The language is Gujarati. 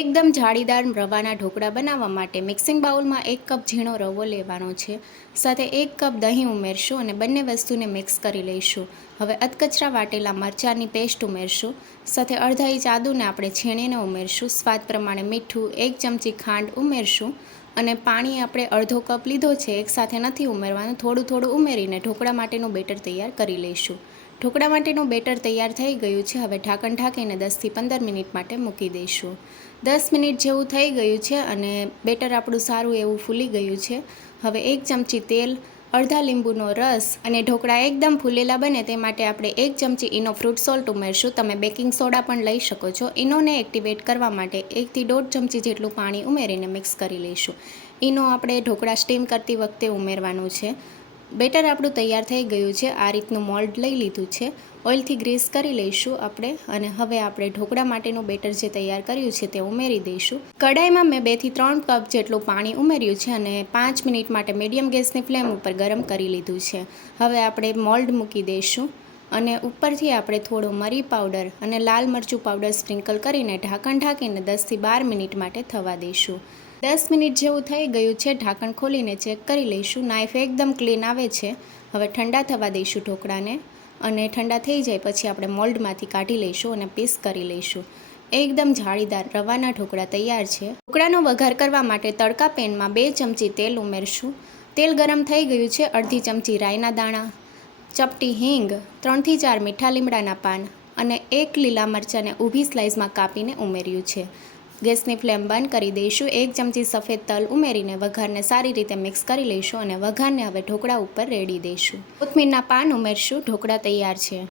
એકદમ જાળીદાર રવાના ઢોકળા બનાવવા માટે મિક્સિંગ બાઉલમાં 1 કપ ઝીણો રવો લેવાનો છે. સાથે 1 કપ દહીં ઉમેરશું અને બંને વસ્તુને મિક્સ કરી લઈશું. હવે અધકચરા વાટેલા મરચાંની પેસ્ટ ઉમેરશું. સાથે અડધા ઇંચ આદુને આપણે છીણીને ઉમેરશું. સ્વાદ પ્રમાણે મીઠું, 1 ચમચી ખાંડ ઉમેરશું અને પાણી આપણે અડધો કપ લીધો છે, એકસાથે નથી ઉમેરવાનું, થોડું થોડું ઉમેરીને ઢોકળા માટેનું બેટર તૈયાર કરી લઈશું. ઢોકળા માટેનું બેટર તૈયાર થઈ ગયું છે. હવે ઢાંકણ ઢાંકીને 10થી 15 મિનિટ માટે મૂકી દઈશું. 10 મિનિટ જેવું થઈ ગયું છે અને બેટર આપણું સારું એવું ફૂલી ગયું છે. હવે 1 ચમચી તેલ, અડધા લીંબુનો રસ અને ઢોકળા એકદમ ફૂલેલા બને તે માટે આપણે 1 ચમચી ઈનો ફ્રૂટ સોલ્ટ ઉમેરશું. તમે બેકિંગ સોડા પણ લઈ શકો છો. ઈનોને એક્ટિવેટ કરવા માટે 1 થી 1.5 ચમચી જેટલું પાણી ઉમેરીને મિક્સ કરી લઈશું. ઈનો આપણે ઢોકળા સ્ટીમ કરતી વખતે ઉમેરવાનું છે. બેટર આપણું તૈયાર થઈ ગયું છે. આ રીતનું મોલ્ડ લઈ લીધું છે. ઓઇલથી ગ્રીસ કરી લઈશું આપણે અને હવે આપણે ઢોકળા માટેનું બેટર જે તૈયાર કર્યું છે તે ઉમેરી દઈશું. કડાઈમાં મેં 2 થી 3 કપ જેટલું પાણી ઉમેર્યું છે અને 5 મિનિટ માટે મીડિયમ ગેસની ફ્લેમ ઉપર ગરમ કરી લીધું છે. હવે આપણે મોલ્ડ મૂકી દઈશું અને ઉપરથી આપણે થોડો મરી પાવડર અને લાલ મરચું પાવડર સ્પ્રિંકલ કરીને ઢાંકણ ઢાંકીને 10 થી 12 મિનિટ માટે થવા દઈશું. 10 મિનિટ જેવું થઈ ગયું છે. ઢાંકણ ખોલીને ચેક કરી લઈશું. નાઇફ એકદમ ક્લીન આવે છે. હવે ઠંડા થવા દઈશું ઢોકળાને અને ઠંડા થઈ જાય પછી આપણે મોલ્ડમાંથી કાઢી લઈશું અને પીસ કરી લઈશું. એકદમ જાળીદાર રવાના ઢોકળા તૈયાર છે. ઢોકળાનો વઘાર કરવા માટે તડકા પેનમાં 2 ચમચી તેલ ઉમેરશું. તેલ ગરમ થઈ ગયું છે. અડધી ચમચી રાઈના દાણા, ચપટી હિંગ, 3 થી 4 મીઠા લીમડાના પાન અને 1 લીલા મરચાંને ઊભી સ્લાઇસમાં કાપીને ઉમેર્યું છે. ગેસની ફ્લેમ બંધ કરી દઈશું. 1 ચમચી સફેદ તલ ઉમેરીને વઘારને સારી રીતે મિક્સ કરી લઈશું અને વઘારને હવે ઢોકળા ઉપર રેડી દઈશું. કોથમીરના પાન ઉમેરશું. ઢોકળા તૈયાર છે.